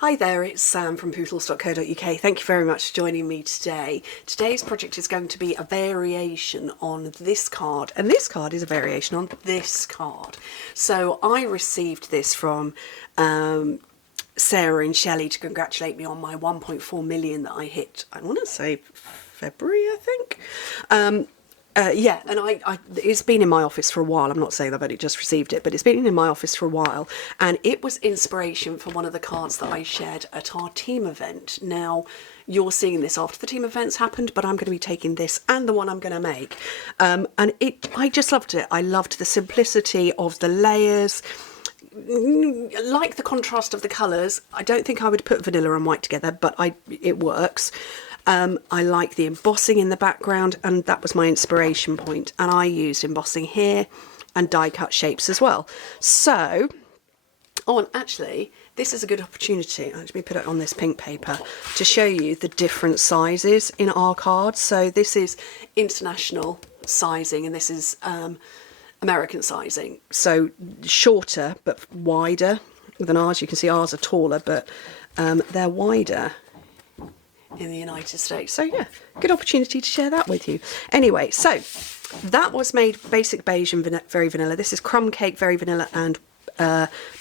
Hi there, it's Sam from Pootles.co.uk. Thank you very much for joining me today. Today's project is going to be a variation on this card, and this card is a variation on this card. So I received this from Sarah and Shelley to congratulate me on my 1.4 million that I hit, I want to say February, I think. Yeah, and it's been in my office for a while. I'm not saying I've only just received it, but it's been in my office for a while. And it was inspiration for one of the cards that I shared at our team event. Now, you're seeing this after the team events happened, but I'm going to be taking this and the one I'm going to make. I just loved it. I loved the simplicity of the layers. Like the contrast of the colours. I don't think I would put vanilla and white together, but it works. I like the embossing in the background, and that was my inspiration point. And I used embossing here and die cut shapes as well. So, and actually, this is a good opportunity. Let me put it on this pink paper to show you the different sizes in our cards. So this is international sizing, and this is American sizing. So shorter but wider than ours. You can see ours are taller, but they're wider in the United States. So yeah, good opportunity to share that with you. Anyway, so that was made basic beige and very vanilla. This is crumb cake, very vanilla, and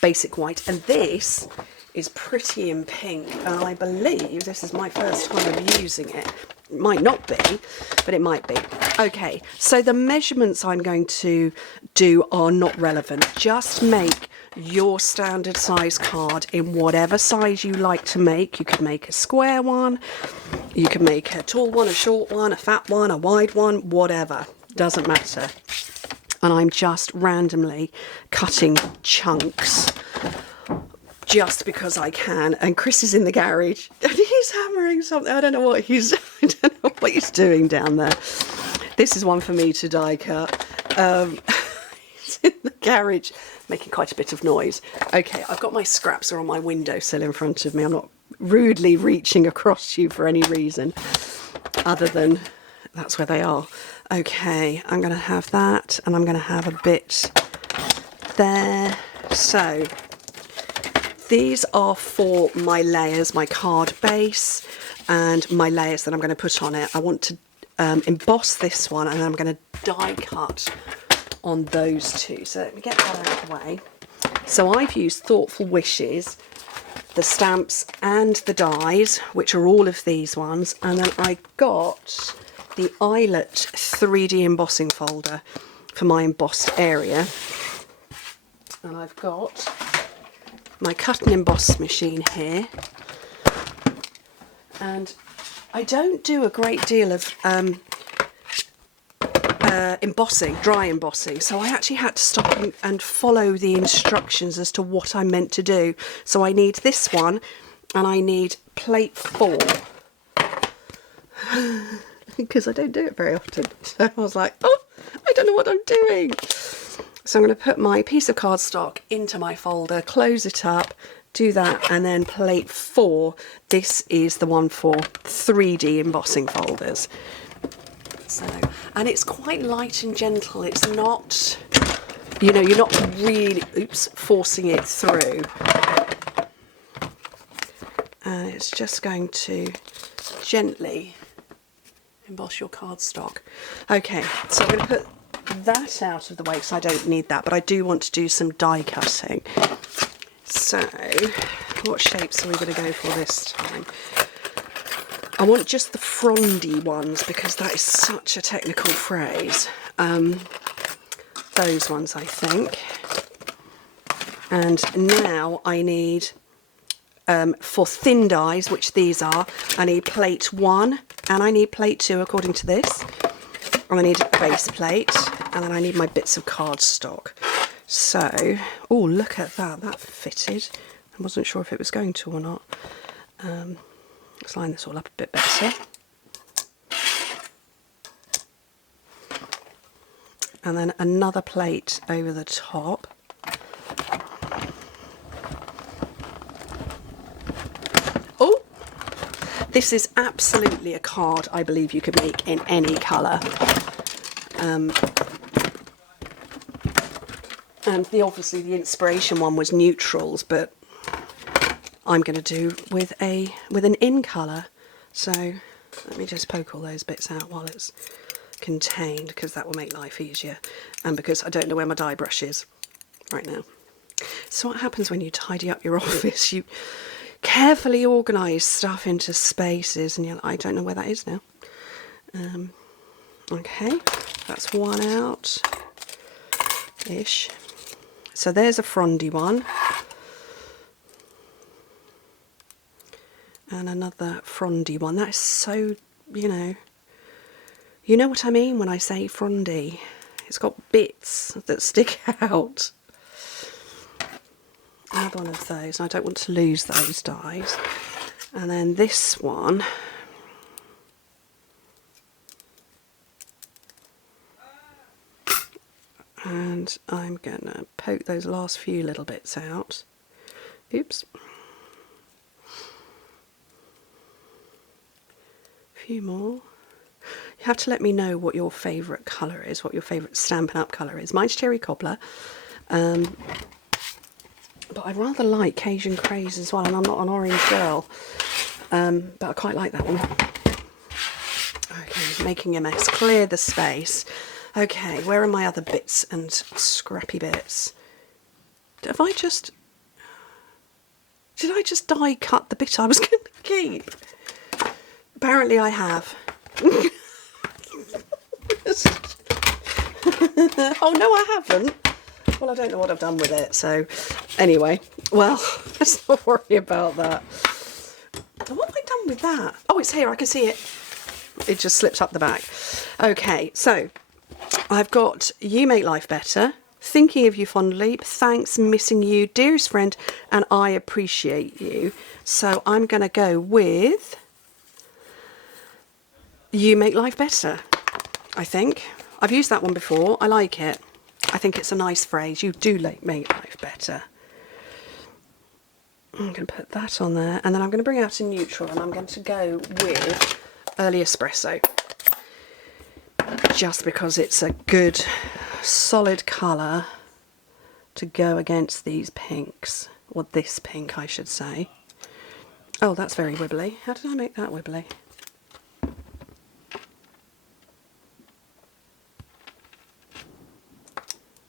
basic white. And this is pretty in pink. And I believe this is my first time of using it. It might not be, but it might be. Okay, so the measurements I'm going to do are not relevant. Just make your standard size card in whatever size you like to make. You could make a square one, you can make a tall one, a short one, a fat one, a wide one, whatever. Doesn't matter. And I'm just randomly cutting chunks just because I can. And Chris is in the garage and he's hammering something. I don't know what he's doing down there. This is one for me to die cut. He's in the garage making quite a bit of noise. Okay, I've got my scraps are on my windowsill in front of me. I'm not rudely reaching across you for any reason other than that's where they are. Okay, I'm going to have that, and I'm going to have a bit there. So these are for my layers, my card base, and my layers that I'm going to put on it. I want to emboss this one, and then I'm going to die cut on those two. So let me get that out of the way. So I've used Thoughtful Wishes, the stamps and the dies, which are all of these ones, and then I got the Eyelet 3D embossing folder for my embossed area, and I've got my cut and emboss machine here, and I don't do a great deal of embossing, dry embossing, so I actually had to stop and follow the instructions as to what I'm meant to do. So I need this one, and I need plate 4 because I don't do it very often. So I was like, oh, I don't know what I'm doing. So I'm going to put my piece of cardstock into my folder, close it up, do that, and then plate 4. This is the one for 3D embossing folders. So, and it's quite light and gentle. It's not, you know, you're not really, forcing it through. And it's just going to gently emboss your cardstock. Okay, so I'm going to put that out of the way because I don't need that, but I do want to do some die cutting. So, what shapes are we going to go for this time? I want just the frondy ones because that is such a technical phrase. Those ones, I think. And now I need, for thin dies, which these are, I need plate 1 and I need plate 2 according to this. And I need a base plate, and then I need my bits of cardstock. So, oh, look at that, that fitted. I wasn't sure if it was going to or not. Let's line this all up a bit better. And then another plate over the top. Oh, this is absolutely a card I believe you could make in any colour. And obviously the inspiration one was neutrals, but I'm going to do with an in colour. So let me just poke all those bits out while it's contained, because that will make life easier, and because I don't know where my dye brush is right now. So what happens when you tidy up your office? You carefully organise stuff into spaces, and you're like, I don't know where that is now. Okay, that's one out ish. So there's a frondy one, and another frondy one. That is so, you know what I mean when I say frondy. It's got bits that stick out. Another one of those, and I don't want to lose those dies. And then this one, and I'm gonna poke those last few little bits out. Oops. A few more. You have to let me know what your favourite colour is, what your favourite Stampin' Up! Colour is. Mine's Cherry Cobbler, but I rather like Cajun Craze as well, and I'm not an orange girl, but I quite like that one. Okay, making a mess. Clear the space. Okay, where are my other bits and scrappy bits? Did I just die cut the bit I was going to keep? Apparently I have. Oh no, I haven't. Well, I don't know what I've done with it, so anyway, well, let's not worry about that. What have I done with that? Oh, it's here, I can see it. It just slips up the back. Okay, so I've got You Make Life Better, Thinking of You Fondly, Thanks, Missing You, Dearest Friend, and I Appreciate You. So I'm going to go with You Make Life Better, I think. I've used that one before. I like it. I think it's a nice phrase. You do make life better. I'm going to put that on there, and then I'm going to bring out a neutral, and I'm going to go with Early Espresso, just because it's a good solid colour to go against these pinks, or this pink I should say. Oh, that's very wibbly. How did I make that wibbly?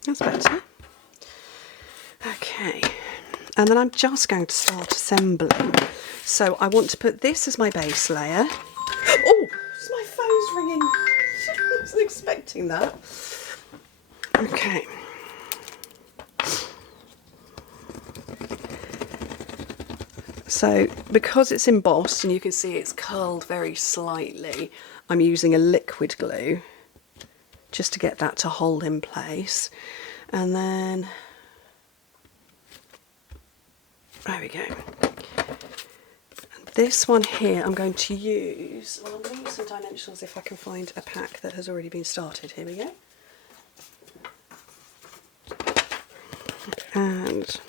That's better. Okay, and then I'm just going to start assembling. So I want to put this as my base layer. Oh, my phone's ringing. I wasn't expecting that. Okay. So because it's embossed and you can see it's curled very slightly, I'm using a liquid glue just to get that to hold in place. And then, there we go. And this one here I'm going to use, well, I'm going to use some dimensionals if I can find a pack that has already been started. Here we go. And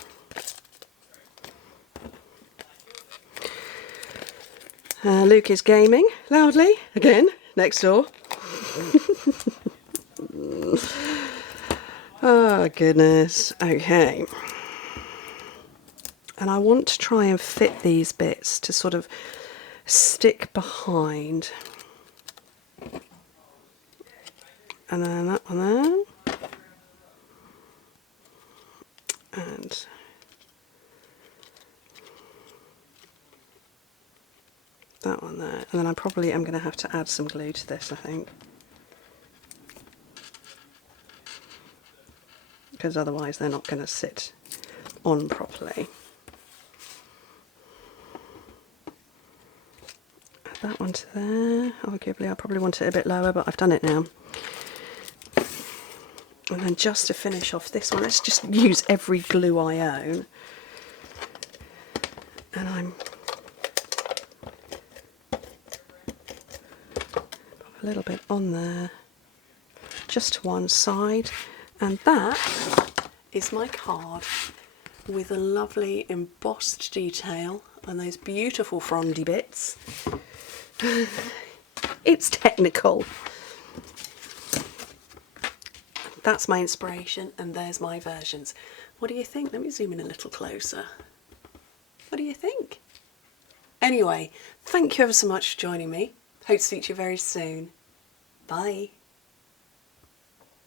Luke is gaming loudly again next door. Oh goodness. Okay, and I want to try and fit these bits to sort of stick behind, and then that one there, and that one there, and then I probably am going to have to add some glue to this, I think, because otherwise they're not going to sit on properly. Add that one to there. Arguably I probably want it a bit lower, but I've done it now. And then just to finish off this one, let's just use every glue I own. And I'm a little bit on there, just to one side, and that is my card with a lovely embossed detail and those beautiful frondy bits. It's technical. That's my inspiration, and there's my versions. What do you think? Let me zoom in a little closer. What do you think? Anyway, thank you ever so much for joining me. Hope to speak to you very soon. Bye.